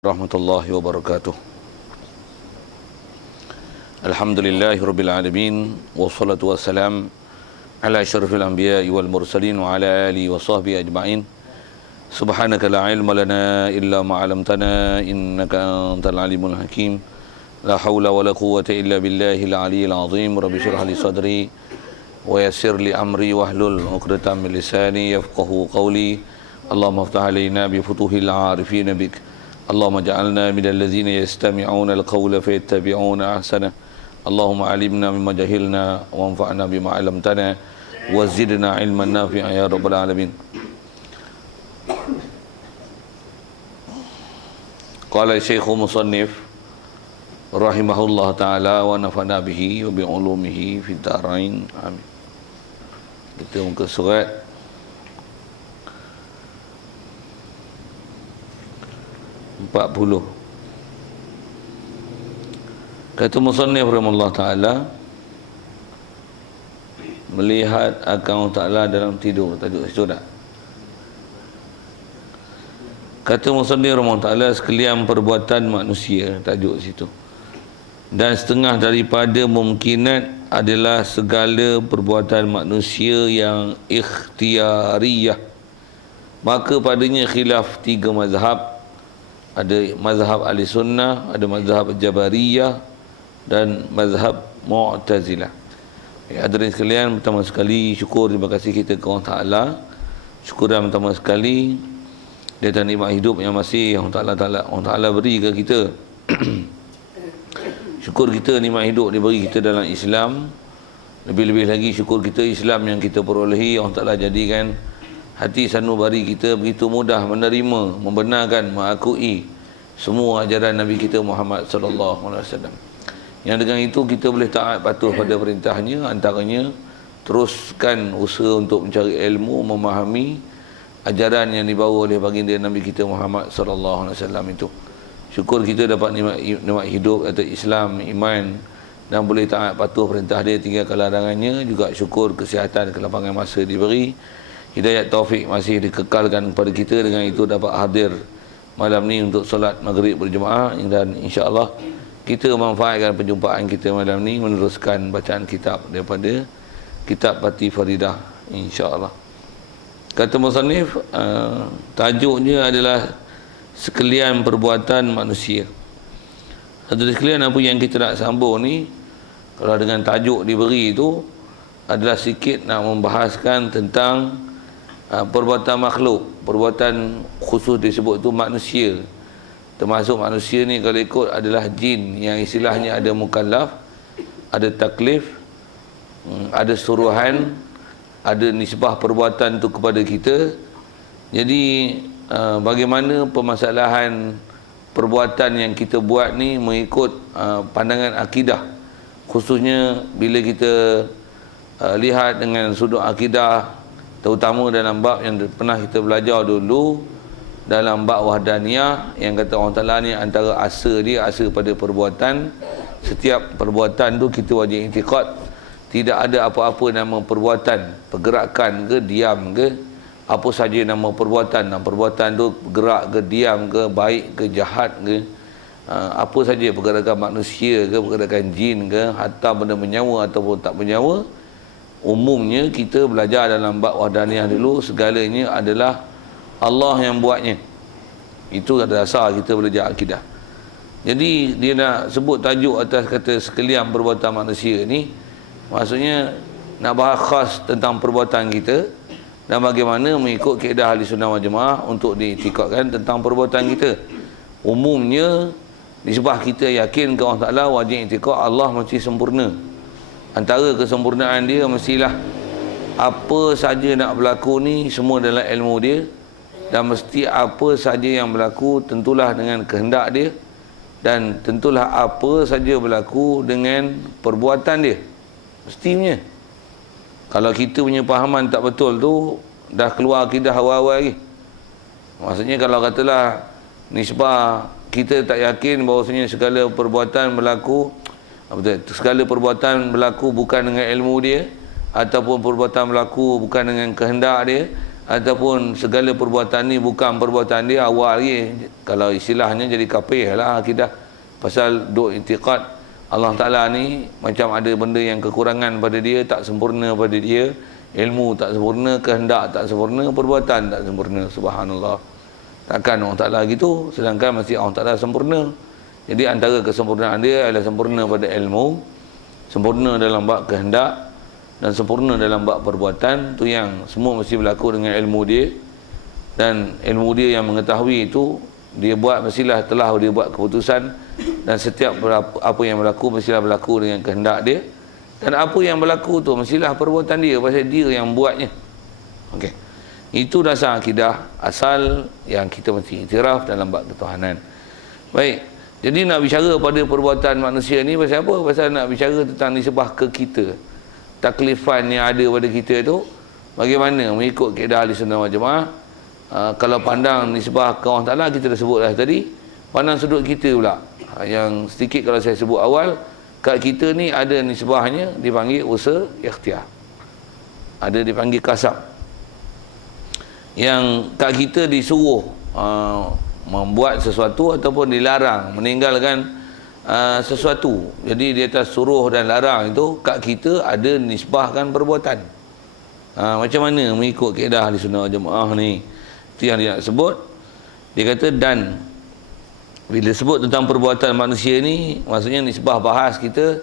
Warahmatullahi wabarakatuh. Alhamdulillahi rabbil alamin, wassalatu wassalam ala asyrafil anbiya'i wal mursalin wa ala alihi wa sahbihi ajma'in. Subhanaka la ilma lana illa ma 'allamtana innaka antal alimul hakim. La haula wa la quwwata illa billahil aliyyil azim. Rabbi shrah li sadri wa yassir li amri wahlul 'uqdatam min lisani yafqahu qawli. Allahumma iftah alaina bi futuhil 'arifin bik. اللهم اجعلنا من الذين يستمعون القول فيتبعون أحسنه. اللهم علمنا مما جهلنا وانفعنا بما علمتنا وزدنا علما نافعا يا رب العالمين. قال الشيخ مصنف رحمه الله تعالى ونفعنا به وبعلومه في الدارين آمين. Kita muka surat kata musannif rahimahullah ta'ala, melihat akan ta'ala dalam tidur. Tajuk situ tak? Kata musannif rahimahullah ta'ala, sekalian perbuatan manusia. Tajuk situ. Dan setengah daripada mungkinat adalah segala perbuatan manusia yang ikhtiariyah, maka padanya khilaf tiga mazhab. Ada mazhab ahli sunnah, ada mazhab jabariyah dan mazhab mu'tazilah. Hadirin sekalian, pertama sekali syukur, terima kasih kita kepada Allah Ta'ala. Syukuran pertama sekali dia dan nikmat hidup yang masih Allah Ta'ala beri ke kita. Syukur kita nikmat hidup diberi kita dalam Islam. Lebih-lebih lagi syukur kita Islam yang kita perolehi Allah Ta'ala jadikan hati sanubari kita begitu mudah menerima, membenarkan, mengakui semua ajaran Nabi kita Muhammad sallallahu alaihi wasallam. Yang dengan itu kita boleh taat patuh pada perintahnya, antaranya teruskan usaha untuk mencari ilmu, memahami ajaran yang dibawa oleh baginda Nabi kita Muhammad sallallahu alaihi wasallam itu. Syukur kita dapat nikmat hidup atas Islam, iman, dan boleh taat patuh perintah dia, tinggalkan larangannya. Juga syukur kesihatan, kelapangan masa diberi, hidayat taufik masih dikekalkan kepada kita. Dengan itu dapat hadir malam ni untuk solat maghrib berjemaah, dan insya-Allah kita memanfaatkan perjumpaan kita malam ni meneruskan bacaan kitab daripada kitab Pati Faridah insya-Allah. Kata musannif, tajuknya adalah sekalian perbuatan manusia. Hadirin sekalian, apa yang kita nak sambung ni, kalau dengan tajuk diberi itu adalah sikit nak membahaskan tentang perbuatan makhluk. Perbuatan khusus disebut tu manusia. Termasuk manusia ni kalau ikut adalah jin, yang istilahnya ada mukallaf, ada taklif, ada suruhan, ada nisbah perbuatan tu kepada kita. Jadi bagaimana permasalahan perbuatan yang kita buat ni mengikut pandangan akidah, khususnya bila kita lihat dengan sudut akidah, terutama dalam bab yang pernah kita belajar dulu, dalam bab wahdaniyah, yang kata Allah Ta'ala ni antara asa dia, asa pada perbuatan. Setiap perbuatan tu kita wajib i'tiqad. Tidak ada apa-apa nama perbuatan, pergerakan ke, diam ke, apa saja nama perbuatan. Dan perbuatan tu gerak ke, diam ke, baik ke, jahat ke, apa saja pergerakan manusia ke, pergerakan jin ke, hatta benda menyawa ataupun tak menyawa. Umumnya kita belajar dalam bab wahdaniyah dulu, segalanya adalah Allah yang buatnya. Itu adalah dasar kita belajar akidah. Jadi dia nak sebut tajuk atas kata sekalian perbuatan manusia ni, maksudnya nak bahas khas tentang perbuatan kita dan bagaimana mengikut kaedah ahli sunnah wal jemaah untuk diiktikadkan tentang perbuatan kita. Umumnya nisbah kita yakin ke Allah Ta'ala, wajib iktikad Allah mesti sempurna. Antara kesempurnaan dia mestilah apa saja nak berlaku ni semua dalam ilmu dia, dan mesti apa saja yang berlaku tentulah dengan kehendak dia, dan tentulah apa saja berlaku dengan perbuatan dia. Mestinya. Kalau kita punya fahaman tak betul tu, dah keluar akidah awal-awal lagi. Maksudnya kalau katalah nisbah kita tak yakin bahawasanya segala perbuatan berlaku, segala perbuatan berlaku bukan dengan ilmu dia, ataupun perbuatan berlaku bukan dengan kehendak dia, ataupun segala perbuatan ni bukan perbuatan dia awal lagi. Kalau istilahnya jadi kafir lah akidah. Pasal duk i'tiqad Allah Ta'ala ni macam ada benda yang kekurangan pada dia, tak sempurna pada dia, ilmu tak sempurna, kehendak tak sempurna, perbuatan tak sempurna. Subhanallah. Takkan Allah Ta'ala gitu, sedangkan masih Allah Ta'ala sempurna. Jadi antara kesempurnaan dia adalah sempurna pada ilmu, sempurna dalam bab kehendak, dan sempurna dalam bab perbuatan. Tu yang semua mesti berlaku dengan ilmu dia, dan ilmu dia yang mengetahui itu dia buat mestilah telah dia buat keputusan, dan setiap apa yang berlaku mestilah berlaku dengan kehendak dia, dan apa yang berlaku tu mestilah perbuatan dia, pasal dia yang buatnya. Okey, itu dasar akidah asal yang kita mesti iktiraf dalam bab ketuhanan. Baik, jadi nak bicara pada perbuatan manusia ni pasal apa? Pasal nak bicara tentang nisbah ke kita, taklifan yang ada pada kita tu bagaimana mengikut kaedah Ahlussunnah wal Jamaah. Kalau pandang nisbah ke Allah Ta'ala kita dah sebut dah tadi, pandang sudut kita pula yang sedikit kalau saya sebut awal, kat kita ni ada nisbahnya dipanggil usaha ikhtiar, ada dipanggil kasab, yang kat kita disuruh membuat sesuatu ataupun dilarang meninggalkan sesuatu. Jadi di atas suruh dan larang itu kat kita ada nisbahkan perbuatan. Macam mana mengikut kaedah Ahlussunnah wal Jamaah ni, itu yang dia nak sebut. Dia kata, dan bila sebut tentang perbuatan manusia ni, maksudnya nisbah bahas kita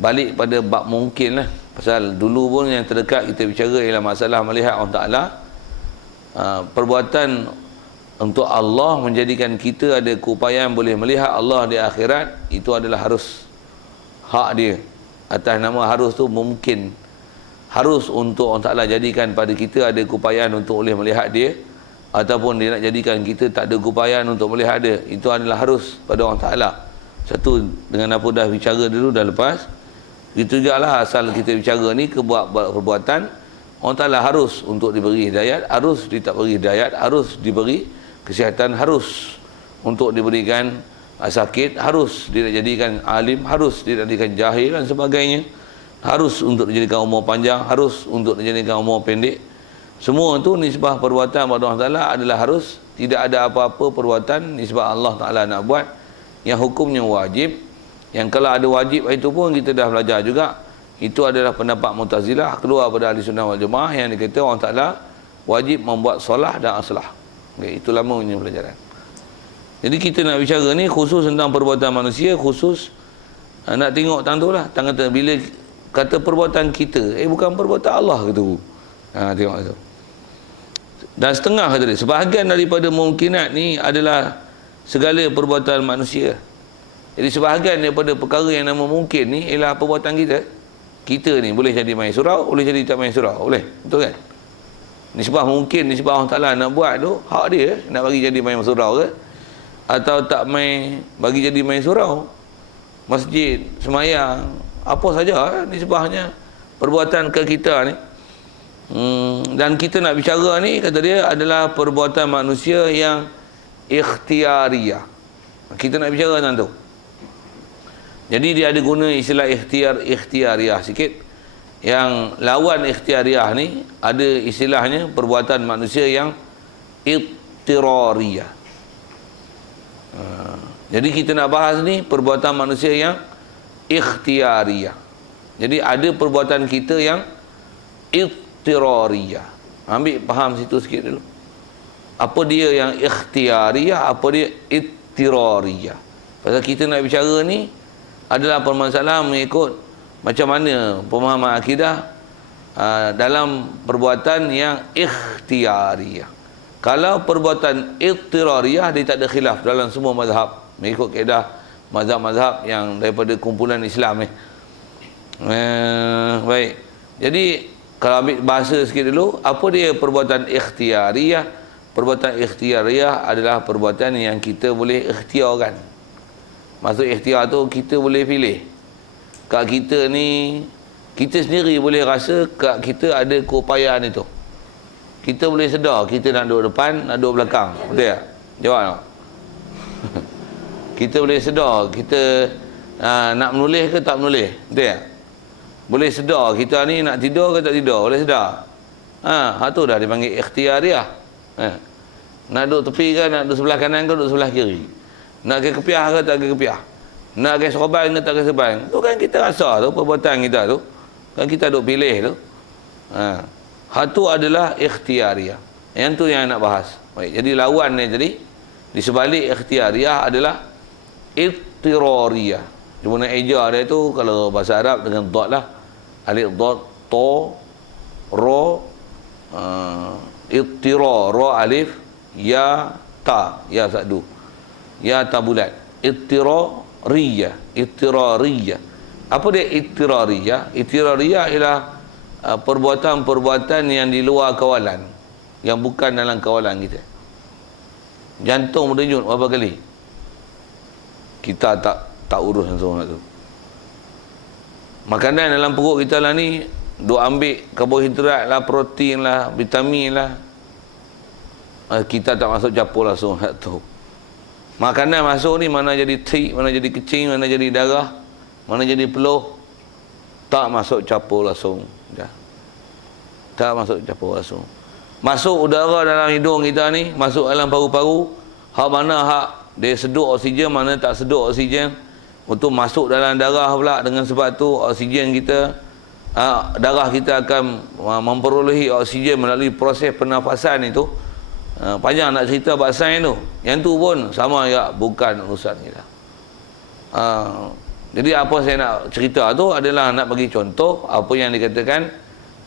balik pada bab mungkin lah. Pasal dulu pun yang terdekat kita bicara ialah masalah melihat Allah Ta'ala. Perbuatan untuk Allah menjadikan kita ada keupayaan boleh melihat Allah di akhirat, itu adalah harus, hak dia. Atas nama harus tu mungkin, harus untuk Allah Ta'ala jadikan pada kita ada keupayaan untuk boleh melihat dia, ataupun dia nak jadikan kita tak ada keupayaan untuk melihat dia, itu adalah harus pada Allah Ta'ala. Satu dengan apa dah bicara dulu, dah lepas. Itu juga lah asal kita bicara ni ke buat perbuatan. Allah Ta'ala harus untuk diberi hidayat, harus dia tak beri hidayat, harus diberi kesihatan, harus untuk diberikan sakit, harus dia jadikan alim, harus dia jadikan jahil dan sebagainya, harus untuk dijadikan umur panjang, harus untuk dijadikan umur pendek. Semua tu nisbah perbuatan pada Allah Ta'ala adalah harus. Tidak ada apa-apa perbuatan nisbah Allah Ta'ala nak buat yang hukumnya wajib, yang kalau ada wajib itu pun kita dah belajar juga. Itu adalah pendapat Mu'tazilah keluar pada Ahlussunnah wal Jamaah yang dikata Allah Ta'ala wajib membuat solah dan aslah. Okay, itu lama punya pelajaran. Jadi kita nak bicara ni khusus tentang perbuatan manusia, khusus nak tengok tang tu lah. Tang kata bila kata perbuatan kita, bukan perbuatan Allah gitu. Tengok tu. Dan setengah kata dia, sebahagian daripada mungkinat ni adalah segala perbuatan manusia. Jadi sebahagian daripada perkara yang nama mungkin ni ialah perbuatan kita. Kita ni boleh jadi main surau, boleh jadi tak main surau, boleh. Betul kan? Nisbah mungkin, nisbah Allah Ta'ala nak buat tu hak dia, nak bagi jadi main surau ke, atau tak main bagi jadi main surau, masjid, semayang, apa saja nisbahnya perbuatan ke kita ni. Dan kita nak bicara ni, kata dia, adalah perbuatan manusia yang ikhtiariyah. Kita nak bicara tentang tu. Jadi dia ada guna istilah ikhtiariyah sikit. Yang lawan ikhtiariyah ni ada istilahnya perbuatan manusia yang ittirariyah. Jadi kita nak bahas ni perbuatan manusia yang ikhtiariyah. Jadi ada perbuatan kita yang ittirariyah. Ambil faham situ sikit dulu. Apa dia yang ikhtiariyah, apa dia ittirariyah. Pasal kita nak bicara ni adalah permasalahan mengikut macam mana pemahaman akidah dalam perbuatan yang ikhtiariyah. Kalau perbuatan ittirariyah, dia tak ada khilaf dalam semua mazhab, mengikut kaedah mazhab-mazhab yang daripada kumpulan Islam ni. Baik. Jadi kalau ambil bahasa sikit dulu, apa dia perbuatan ikhtiariyah? Perbuatan ikhtiariyah adalah perbuatan yang kita boleh ikhtiarkan. Maksud ikhtiar tu kita boleh pilih. Kat kita ni, kita sendiri boleh rasa kat kita ada keupayaan itu. Kita boleh sedar kita nak duduk depan, nak duduk belakang. Betul tak? Jawab tak? Kita boleh sedar kita nak menulis ke tak menulis. Betul tak? Boleh sedar kita ni nak tidur ke tak tidur. Boleh sedar. Hak tu dah dipanggil ikhtiariah. Nak duduk tepi ke, nak duduk sebelah kanan ke, duduk sebelah kiri. Nak ke kepiah ke, tak ke kepiah. Nak ke serban ke, tak ke serban. Tu kan kita rasa tu, perbuatan kita tu. Kan kita duduk pilih tu. Hak tu adalah ikhtiariah. Yang tu yang nak bahas. Baik, jadi lawan ni tadi, di sebalik ikhtiariah adalah ittirariyah. Cuma nak eja dia tu, kalau bahasa Arab dengan dot lah. Alif, dot, to, ro, ittirar, ro, alif, ya, ta, ya sadu. Ya ta bulat. Ittirariyah. Ittirariyah. Apa dia ittirariyah? Ittirariyah ialah perbuatan-perbuatan yang di luar kawalan, yang bukan dalam kawalan kita. Jantung berdenyut berapa kali? Kita tak urus langsung tu. Makanan dalam perut kita lah ni, duk ambil karbohidrat lah, protein lah, vitamin lah. Kita tak masuk capur langsung hak tu. Makanan masuk ni, mana jadi tik, mana jadi kecing, mana jadi darah, mana jadi peluh, tak masuk capur langsung. Dah. Tak masuk capur langsung. Masuk udara dalam hidung kita ni, masuk dalam paru-paru, hak mana hak dia sedut oksigen, mana tak sedut oksigen. Untuk masuk dalam darah pula, dengan sebab tu oksigen kita, darah kita akan memperolehi oksigen melalui proses pernafasan itu. Panjang nak cerita bab sains tu. Yang tu pun sama juga bukan urusan kita. Jadi apa saya nak cerita tu adalah nak bagi contoh apa yang dikatakan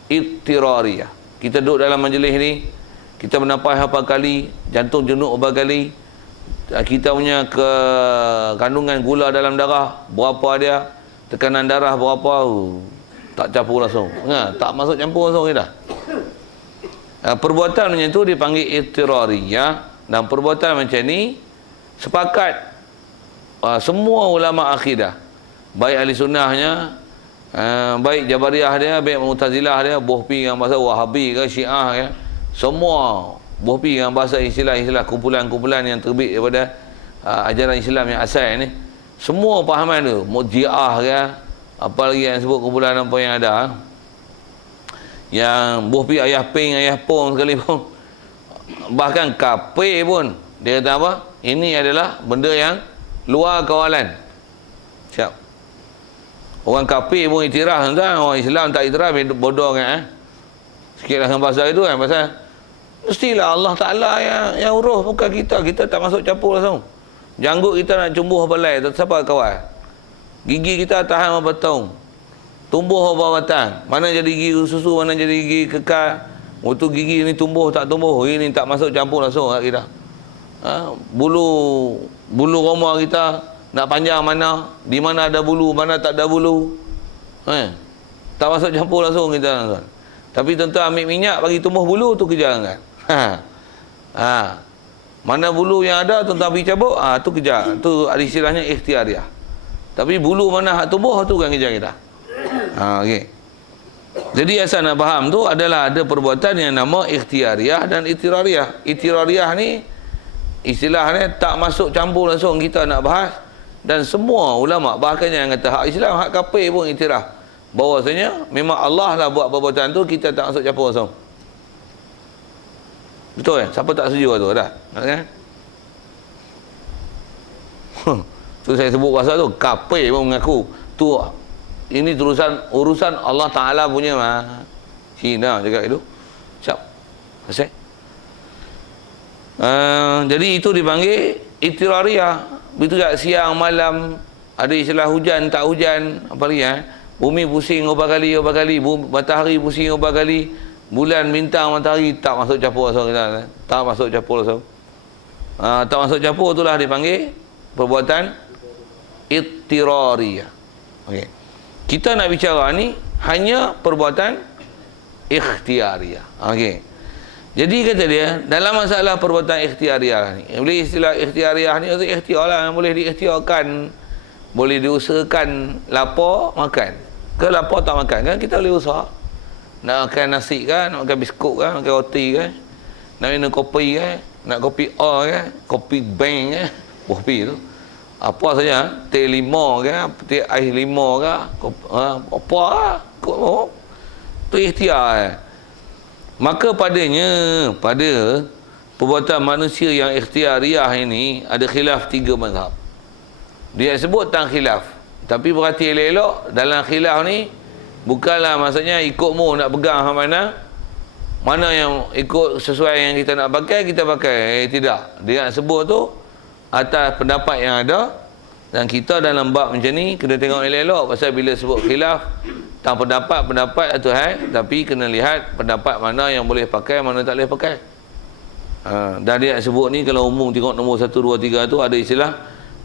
ittirariyah. Kita duduk dalam majlis ni, kita bernafas berapa kali, jantung jenuh berapa kali, kita punya kandungan gula dalam darah berapa dia, tekanan darah berapa, tak campur langsung. Tak masuk campur langsung dah. Perbuatan macam tu dipanggil ittirariyah, dan perbuatan macam ni sepakat semua ulama akidah, baik ahli sunnahnya, baik Jabariyah dia, baik Mu'tazilah dia, bohpi dengan bahasa Wahabi ke Syiah ke, semua bohpi dengan bahasa istilah-istilah kumpulan-kumpulan yang terbit daripada ajaran Islam yang asal ni, semua pahaman tu, Murji'ah ke, apa lagi yang sebut kumpulan apa yang ada, yang bohpi ayah ping, ayah pong sekali pun, bahkan kafir pun dia kata apa, ini adalah benda yang luar kawalan. Siap. Orang kafir pun iktiraf tuan, orang Islam tak iktiraf, bodoh kan. Sikitlah dengan bahasa itu kan, pasal mestilah Allah Ta'ala yang urus, bukan kita. Kita tak masuk campur langsung. Janggut kita nak cumbuh balai, siapa kawal? Gigi kita tahan berapa tahun, tumbuh berapa batang, mana jadi gigi susu, mana jadi gigi kekal. Waktu gigi ni tumbuh tak tumbuh, ini tak masuk campur langsung kat kita. Bulu roma kita nak panjang mana, di mana ada bulu, mana tak ada bulu, tak masuk campur langsung kita. Tapi tuan-tuan ambil minyak bagi tumbuh bulu tu kejar kan. Mana bulu yang ada tuan-tuan pergi cabut, tu kejar. Tu ada istilahnya ikhtiariah. Tapi bulu mana hak tumbuh tu kan kejar kita. Okey. Jadi asal nak faham tu adalah ada perbuatan yang nama ikhtiariah dan ittirariyah. Ittirariyah ni istilahnya tak masuk campur langsung kita nak bahas, dan semua ulama bahkan yang kata hak Islam, hak kafir pun iktiraf bahawasanya memang Allah lah buat perbuatan tu, kita tak masuk campur langsung. Betul kan? Siapa tak setuju tu dah? Kan? Tu saya sebut pasal tu, kafir pun mengaku tu ini urusan Allah Ta'ala punya mah. Cina cakap itu. Siap. Selesai. Jadi itu dipanggil ittirariyah. Begitu juga siang malam, ada istilah hujan tak hujan, apa lagi bumi pusing berapa kali, matahari pusing berapa kali, bulan, bintang, matahari tak masuk campur langsung kita. Tak masuk campur langsung. Tak masuk campur itulah dipanggil perbuatan ittirariyah. Okey. Kita nak bicara ni hanya perbuatan ikhtiariah. Okey. Jadi kata dia, dalam masalah perbuatan ikhtiariah ni, boleh istilah ikhtiariah ni, maksud ikhtiar lah, boleh diikhtiarkan, boleh diusahakan lapar makan, ke lapar tak makan kan, kita boleh usaha. Nak makan nasi kan, nak makan biskut kan, nak makan roti kan, nak minum kopi kan, nak kopi O kan, kopi bang kan, kopi tu apa saja, teh lima ke, teh ais lima ke, apa lah, tu ikhtiar. Maka pada perbuatan manusia yang ikhtiariah ini ada khilaf 3 mazhab. Dia sebut tentang khilaf, tapi berhati elok-elok dalam khilaf ni bukanlah maksudnya ikut mu nak pegang mana yang ikut sesuai yang kita nak pakai kita pakai. Tidak, dia nak sebut tu atas pendapat yang ada. Dan kita dalam bab macam ni kena tengok elok-elok, pasal bila sebut khilaf tentang pendapat atau tapi kena lihat pendapat mana yang boleh pakai, mana tak boleh pakai. Dan dia sebut ni kalau umum tengok nombor 1, 2, 3 tu ada istilah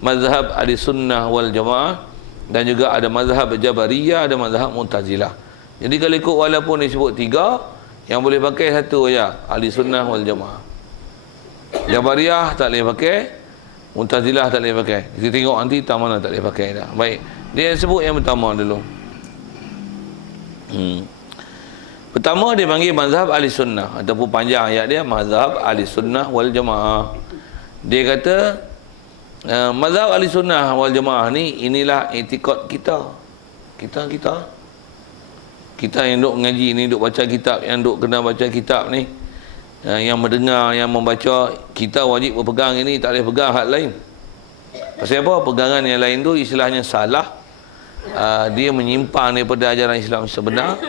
mazhab ahli sunnah wal jamaah, dan juga ada mazhab jabariyah, ada mazhab mu'tazilah. Jadi kalau ikut walaupun disebut 3, yang boleh pakai satu aja, ahli sunnah wal jamaah. Jabariyah tak boleh pakai, Mu'tazilah tak boleh pakai. Kita tengok nanti tak mana tak boleh pakai dah. Baik, dia sebut yang pertama dulu. Pertama dia panggil mazhab ahli sunnah, ataupun panjang ayat dia mazhab ahli sunnah wal jamaah. Dia kata mazhab ahli sunnah wal jamaah ni inilah i'tikad kita yang duk mengaji ni, duk baca kitab, yang duk kena baca kitab ni, yang mendengar, yang membaca, kita wajib berpegang ini, tak boleh pegang hak lain. Pasal apa? Pegangan yang lain tu istilahnya salah, dia menyimpang daripada ajaran Islam sebenar.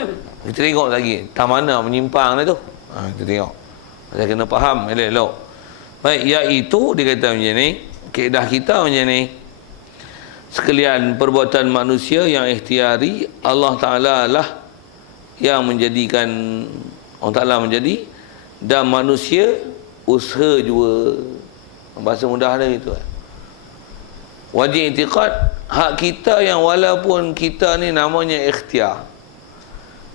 Kita tengok lagi tak mana menyimpang tu, kita tengok. Pasal kena faham elok-elok. Baik, iaitu dia kata macam ni, kaedah kita macam ni, sekalian perbuatan manusia yang ikhtiari, Allah Ta'ala lah yang menjadikan, Allah Ta'ala menjadi, dan manusia usaha juga. Bahasa mudah dia itu. Wajib i'tiqad hak kita yang walaupun kita ni namanya ikhtiar,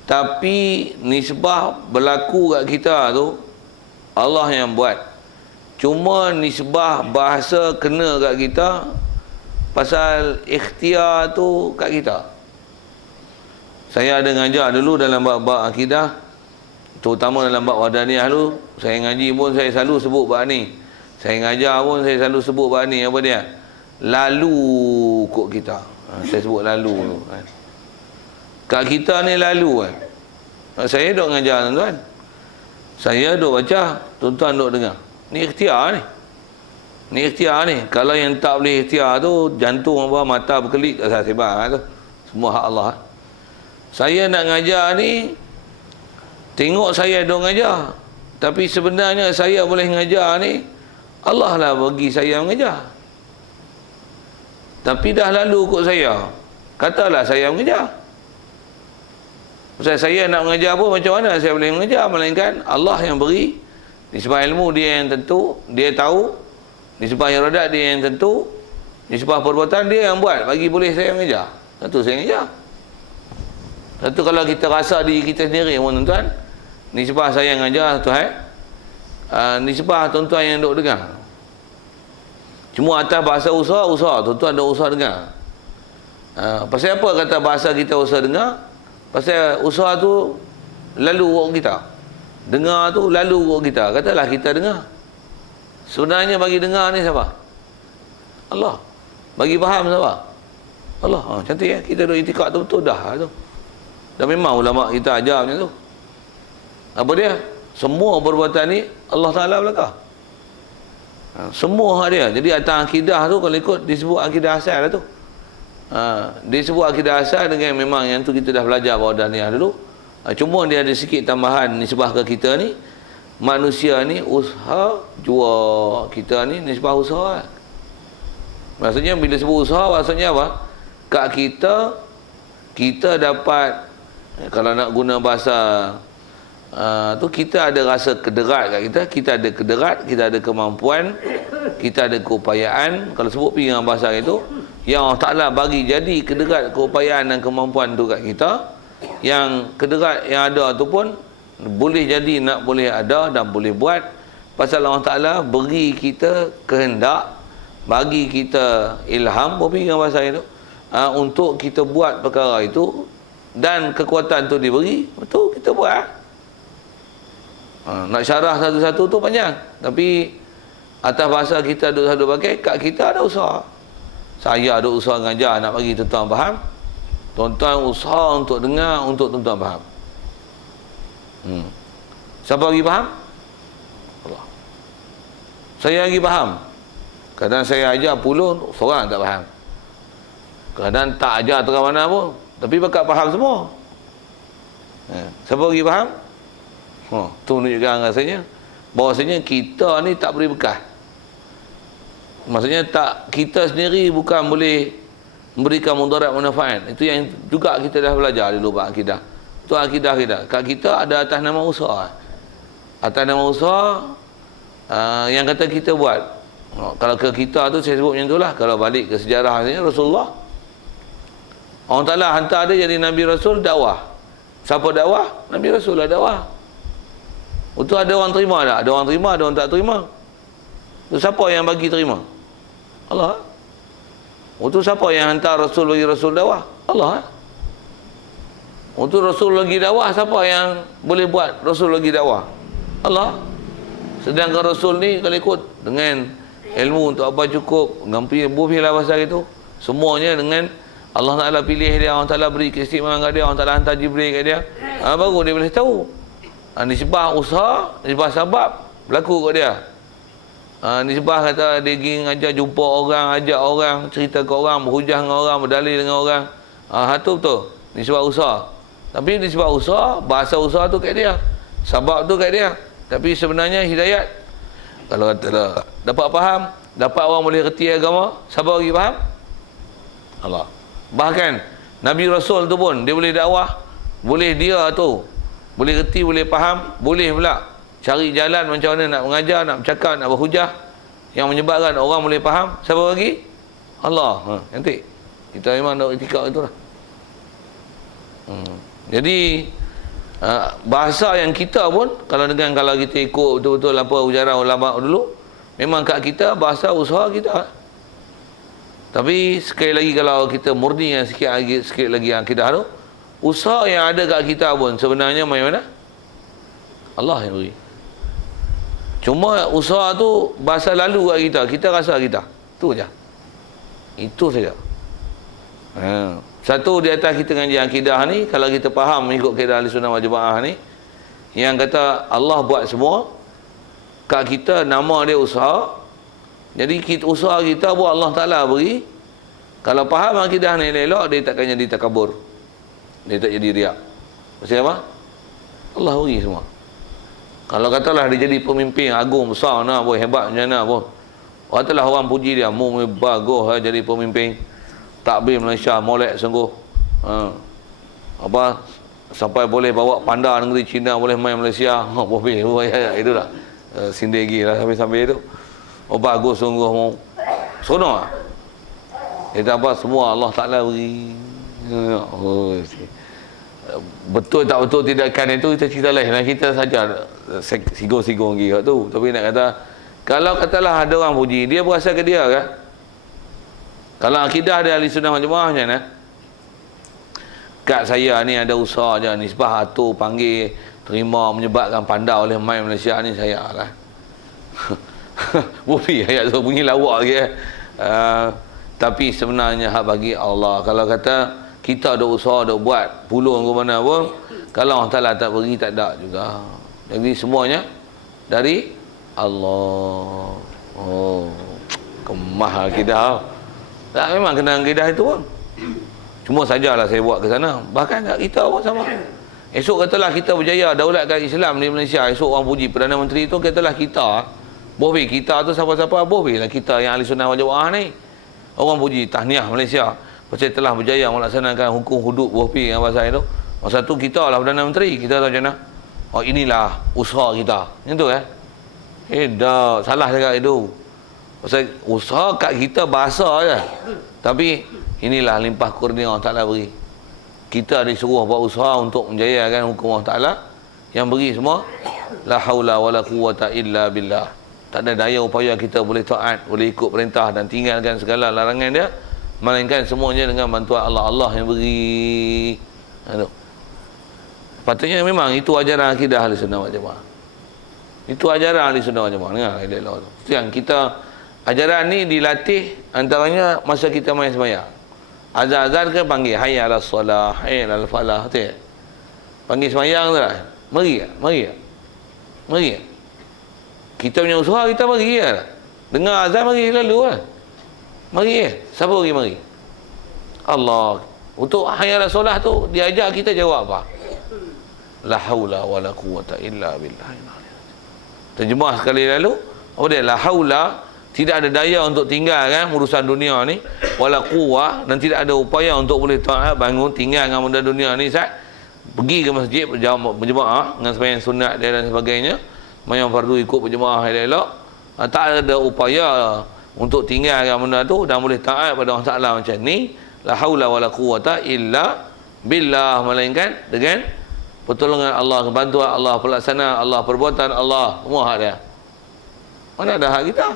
tapi nisbah berlaku kat kita tu Allah yang buat. Cuma nisbah bahasa kena kat kita pasal ikhtiar tu kat kita. Saya ada ngajar dulu dalam bab akidah, terutama dalam bab wadaniyah dulu. Saya ngaji pun saya selalu sebut bab ni. Saya ngajar pun saya selalu sebut bab ni. Apa dia? Lalu kok kita. Saya sebut lalu tu kan. Kat kita ni lalu kan. Saya duk ngajar tuan-tuan. Saya duk baca, tuan-tuan duk dengar. Ni ikhtiar ni. Ni ikhtiar ni. Kalau yang tak boleh ikhtiar tu, jantung apa, mata berkelip, tak saya sebab tu. Semua hak Allah. Saya nak ngajar ni, tengok saya duk ngajar, tapi sebenarnya saya boleh ngajar ni Allah lah bagi saya mengajar. Tapi dah lalu kot saya, katalah saya mengajar. Saya nak mengajar pun macam mana saya boleh mengajar, melainkan Allah yang beri. Nisbah ilmu dia yang tentu, dia tahu. Nisbah iradat dia yang tentu. Nisbah perbuatan dia yang buat, bagi boleh saya mengajar. Satu saya mengajar. Satu kalau kita rasa diri kita sendiri pun tuan-tuan, nisbah saya mengajar satu nisbah tuan-tuan yang duk dengar. Cuma atas bahasa usaha, tuan-tuan ada usaha dengar. Pasal apa kata bahasa kita usaha dengar? Pasal usaha tu lalu orang kita. Dengar tu lalu orang kita. Katalah kita dengar. Sebenarnya bagi dengar ni siapa? Allah. Bagi faham siapa? Allah. Cantik ya, kita duk i'tikad tu betul dah tu. Dan memang ulama kita ajar macam tu. Apa dia? Semua perbuatan ni Allah Ta'ala belakang. Semua hak dia. Jadi atas akidah tu kalau ikut disebut akidah asal lah tu. Disebut akidah asal dengan memang yang tu kita dah belajar Wadaniyah dulu. Cuma dia ada sikit tambahan nisbah ke kita ni. Manusia ni usaha jua, kita ni nisbah usaha. Maksudnya bila sebut usaha maksudnya apa? Kat kita dapat, kalau nak guna bahasa tu, kita ada rasa kederat kat kita ada kederat, kita ada kemampuan, kita ada keupayaan. Kalau sebut pergi dengan bahasa itu, yang Allah Ta'ala bagi jadi kederat, keupayaan dan kemampuan tu kat kita. Yang kederat yang ada tu pun boleh jadi, nak boleh ada dan boleh buat. Pasal Allah Ta'ala beri kita kehendak, bagi kita ilham, pergi dengan bahasa itu, untuk kita buat perkara itu, dan kekuatan tu diberi, betul kita buat. Nak syarah satu-satu tu panjang, tapi atas bahasa kita satu pakai, kat kita ada usaha. Saya ada usaha ngajar nak bagi tuan-tuan faham, tuan-tuan usaha untuk dengar, untuk tuan-tuan faham. Siapa lagi faham? Allah. Saya lagi faham. Kadang saya ajar puluh, seorang tak faham. Kadang tak ajar terang mana pun, tapi bakat faham semua. Siapa lagi faham? Tu menunjukkan rasanya bahawasanya kita ni tak beri bekas. Maksudnya tak, kita sendiri bukan boleh memberikan mudarat manfaat. Itu yang juga kita dah belajar dulu bab akidah. Itu akidah kita. Kat kita ada atas nama usaha. Atas nama usaha yang kata kita buat. Kalau ke kita tu saya sebut macam itulah. Kalau balik ke sejarah ni Rasulullah, Allah Ta'ala hantar dia jadi Nabi Rasul dakwah. Siapa dakwah? Nabi Rasul lah dakwah. Itu ada orang terima tak? Ada orang terima, ada orang tak terima. Itu siapa yang bagi terima? Allah. Itu siapa yang hantar Rasul bagi Rasul dakwah? Allah. Untuk Rasul lagi dakwah, siapa yang boleh buat Rasul lagi dakwah? Allah. Sedangkan Rasul ni kalau ikut dengan ilmu untuk apa cukup, ngampi bufilah pasal itu. Semuanya dengan Allah Ta'ala pilih dia, Allah Ta'ala beri keistimewaan kat dia, Allah Ta'ala hantar Jibril kat dia. Baru dia boleh tahu. Nisbah usaha, nisbah sabab berlaku kat dia. Nisbah kata dia pergi ngajar, jumpa orang, ajak orang, cerita ke orang, berhujah dengan orang, berdalil dengan orang. Itu betul. Nisbah usaha. Tapi nisbah usaha, bahasa usaha tu kat dia. Sabab tu kat dia. Tapi sebenarnya hidayat. Kalau kata dapat faham, dapat orang boleh reti agama, siapa lagi faham? Allah. Bahkan Nabi Rasul tu pun dia boleh dakwah, boleh dia tu boleh reti, boleh faham, boleh pula cari jalan macam mana nak mengajar, nak bercakap, nak berhujah yang menyebabkan orang boleh faham. Siapa lagi? Allah. Nanti kita memang nak itikad itulah. Jadi bahasa yang kita pun kalau kita ikut betul-betul apa ujaran ulama dulu, memang kat kita bahasa usaha kita. Tapi sekali lagi kalau kita murni yang sikit lagi akidah tu, usaha yang ada kat kita pun sebenarnya mana? Allah yang beri. Cuma usaha tu bahasa lalu kat kita, kita rasa kita. Tu je. Itu saja. Satu di atas kita ngaji akidah ni, kalau kita faham mengikut kaedah Ahli Sunnah wal Jamaah ni, yang kata Allah buat semua, kat kita nama dia usaha. Jadi kita, usaha kita buat Allah Ta'ala beri. Kalau faham akidah ni elok, dia takkan jadi takabur, dia tak jadi riak. Pasal apa? Allah beri semua. Kalau katalah dia jadi pemimpin agung besar nah, boy, hebat macam mana pun, katalah orang puji dia, mu bagus lah jadi pemimpin takbir Malaysia, molek sungguh. Apa sampai boleh bawa panda negeri Cina, boleh main Malaysia. Boleh itu lah. Sindegi lah sampai-sampai itu. Bagus sungguh mau. Sono ah. Dia apa semua Allah Taala beri. Betul tak betul tidakkan itu kita cerita lain. Kita saja sigo-sigo lagi kat tu. Tapi nak kata kalau katalah ada orang puji, dia berasa ke dia ke? Kalau akidah dia Ahli Sunnah wal Jamaah macam mana? Kat saya ni ada usaha je, nisbah atur panggil terima menyebabkan panda oleh main Malaysia ni saya lah. Bufi ayat tu bunyi lawak lagi. Tapi sebenarnya hak bagi Allah. Kalau kata kita ada usaha, ada buat pulung ke mana pun, kalau Allah Ta'ala tak beri, tak ada juga. Jadi semuanya dari Allah. Kemah akidah. Tak, memang kena akidah itu pun. Cuma sajalah saya buat ke sana. Bahkan kat kita pun sama. Esok katalah kita berjaya daulatkan Islam di Malaysia, esok orang puji Perdana Menteri itu, katalah kita. Boleh kita tu siapa-siapa, boleh lah kita yang Ahli Sunnah wal Jamaah ni. Orang puji tahniah Malaysia pasal telah berjaya melaksanakan hukum hudud bohpi yang pasal itu. Masa tu kita lah Perdana Menteri, kita tahu macam mana. Oh, inilah usaha kita. Macam tu kan? Dah salah cakap itu. Pasal usaha kat kita bahasa je. Tapi inilah limpah kurnia Allah Ta'ala beri. Kita disuruh buat usaha untuk menjayakan hukum Allah Ta'ala yang beri semua. La haula wa la quwata illa billah. Tak ada daya upaya kita boleh taat, boleh ikut perintah dan tinggalkan segala larangan dia, melainkan semuanya dengan bantuan Allah. Allah yang beri. Aduh. Patutnya memang itu ajaran akidah Ahli Sunnah wal Jamaah. Itu ajaran Ahli Sunnah wal Jamaah. Dengar itu yang kita ajaran ni dilatih antaranya masa kita main sembahyang. Azan-azan ke panggil hayya 'alas solah, hayya 'alal falah. Panggil sembahyang tu lah. Mari tak? Mari tak? Mari. Kita punya usaha kita mari lah. Dengar azan mari lalu lah. Mari. Siapa pergi mari? Allah. Untuk hayal solat tu diajar kita jawab apa? La haula wala quwata illa billah. Terjemah sekali lalu, apa dia? La haula, tidak ada daya untuk tinggalkan urusan dunia ni, wala quwwah, dan tidak ada upaya untuk boleh taat bangun tinggalkan benda dunia ni. Sat pergi ke masjid berjemaah dengan sembahyang sunat dia dan sebagainya, sembahyang fardu ikut berjemaah elok, tak ada upaya untuk tinggalkan benda tu dan boleh taat pada Allah Taala macam ni. La haula wala quwwata illa billah, melainkan dengan pertolongan Allah, bantuan Allah, pelaksanaan Allah, perbuatan Allah, semua hak dia. Mana ada hak kita?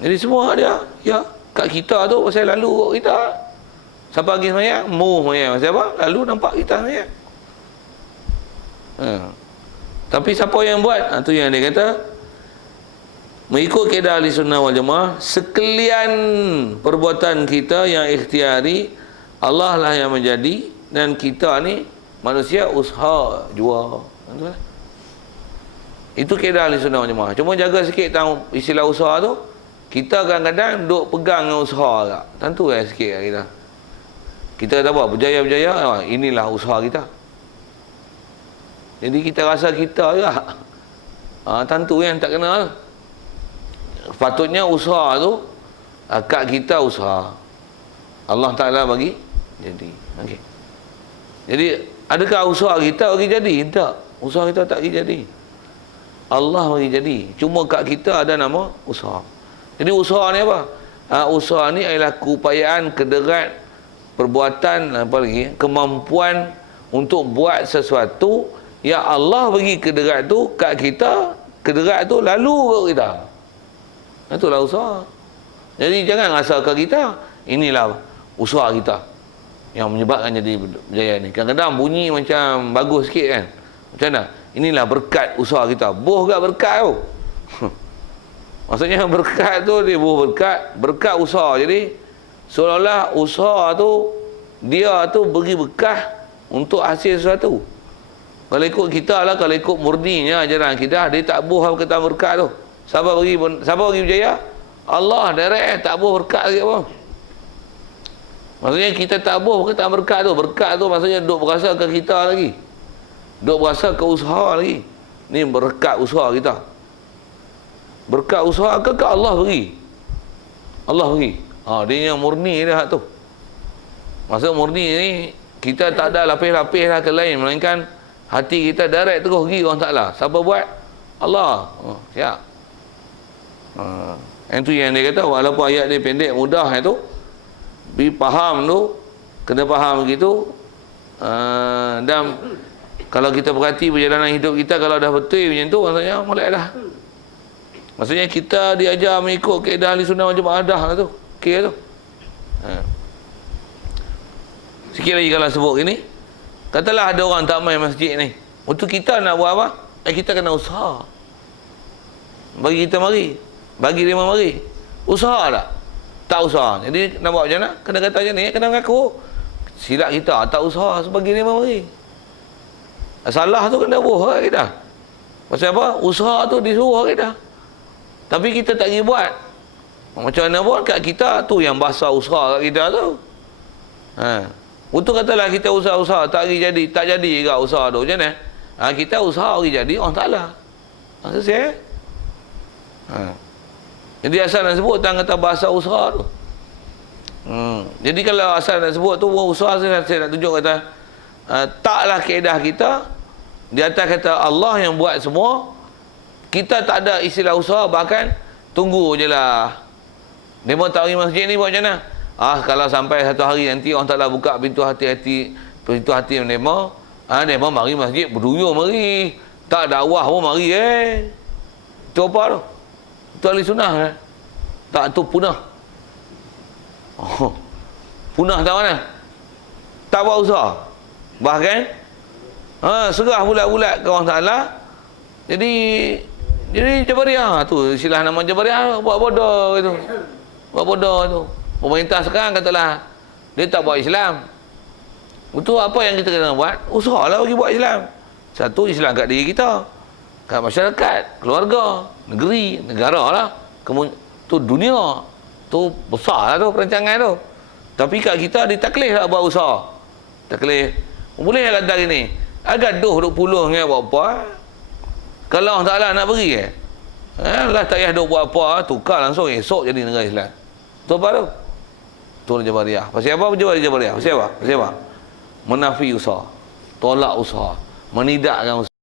Jadi semua hak dia. Ya, kat kita tu pasal lalu kat kita. Siapa pergi semayang? Mu semayang. Pasal apa? Lalu nampak kita semayang. Tapi siapa yang buat? Tu yang dia kata, mengikut kaedah ahli sunnah wal jamaah, sekalian perbuatan kita yang ikhtiari, Allah lah yang menjadi, dan kita ni manusia usaha jua. Itu kaedah ahli sunnah wal jamaah. Cuma jaga sikit tentang istilah usaha tu. Kita kadang-kadang duk pegang dengan usaha tak. Tentu lah sikit lah kita. Kita kata apa? Berjaya-berjaya, inilah usaha kita. Jadi kita rasa kita juga. Tentu yang tak kenal. Patutnya usaha tu kat kita usaha. Allah Ta'ala bagi jadi. Okay. Jadi adakah usaha kita bagi jadi? Tak. Usaha kita tak bagi jadi. Allah bagi jadi. Cuma kat kita ada nama usaha. Jadi usaha ni apa? Usaha ni adalah keupayaan, kederat, perbuatan, apa lagi? Kemampuan untuk buat sesuatu yang Allah bagi kederat tu kat kita. Kederat tu lalu kat kita. Itulah usaha. Jadi jangan rasakan kita inilah usaha kita yang menyebabkan jadi berjaya ni. Kadang-kadang bunyi macam bagus sikit kan. Macam mana? Inilah berkat usaha kita. Boh gak berkat tu. Maksudnya berkat tu dia boh berkat usaha. Jadi seolah-olah usaha tu dia tu beri berkah untuk hasil sesuatu. Kalau ikut kita lah, kalau ikut murninya ajaran kita, dia tak boh kata berkat tu. Siapa bagi berjaya? Allah direct, tak boleh berkat lagi apa. Maksudnya kita tak boleh berkat berkat tu. Berkat tu maksudnya duk berasa ke kita lagi. Duk berasa ke usaha lagi. Ni berkat usaha kita. Berkat usaha ke Allah bagi? Allah bagi. Dia yang murni dah tu. Maksud murni ni kita tak ada lapis-lapis lah ke lain, melainkan hati kita direct terus pergi orang Ta'ala. Siapa buat? Allah. Siap. Itu yang dia kata, walaupun ayat dia pendek mudah itu, tapi faham tu kena faham begitu. Dan kalau kita perhati perjalanan hidup kita, kalau dah betul macam tu, maksudnya mulai dah. Maksudnya kita diajar mengikut kaedah ahli sunnah wal jamaah dah tu. Okey tu. Sikit lagi kalau sebut gini, katalah ada orang tak main masjid ni. Untuk kita nak buat apa? Kita kena usaha. Bagi kita mari. Bagi dia mari. Usaha tak? Tak usaha. Jadi nak buat macam mana? Kena kata macam ni, kena mengaku. Silap kita, tak usaha sebagi dia mari. Salah tu kena buah kita. Pasal apa? Usaha tu disuruh kita. Tapi kita tak pergi buat. Macam mana buat kat kita tu yang bahasa usaha kat kita tu. Untuk katalah kita usaha-usaha tak pergi jadi, tak jadi juga usaha tu. Macam mana? Kita usaha pergi jadi Allah Ta'ala. Selesai. Jadi asal nak sebut tentang kata bahasa usaha tu. Jadi kalau asal nak sebut tu usaha, saya nak tunjuk kata taklah kaedah kita di atas kata Allah yang buat semua. Kita tak ada istilah usaha, bahkan tunggu je lah. Mereka tak pergi masjid ni buat macam mana? Kalau sampai satu hari nanti orang Ta'ala buka pintu hati mereka, mereka mari masjid, berduyur mari. Tak dakwah pun mari Itu apa tu? Itu ahli sunnah kan? Tak, tu punah. Punah tak mana? Tak buat usaha. Bahkan serah bulat-bulat ke orang Ta'ala. Jadi Jabariah tu istilah nama Jabariah, buat bodoh itu. Buat bodoh tu. Pemerintah sekarang katalah dia tak buat Islam. Betul, apa yang kita kena buat? Usahalah bagi buat Islam. Satu, Islam kat diri kita. kat masyarakat, keluarga, negeri, negara lah. Tu dunia. Tu besar lah tu perancangan tu. Tapi kat kita ditaklif lah buat usaha. Taklif. Boleh lah kata gini. Gaduh duk puluh dengan buat apa? Kalau Allah Ta'ala nak beri lah tak payah duk buat apa, tukar langsung esok jadi negara Islam. Tu apa tu? Tu Jabariyah. Pasal apa Jabariyah? Pasal apa? Menafi usaha. Tolak usaha. Menidakkan usaha.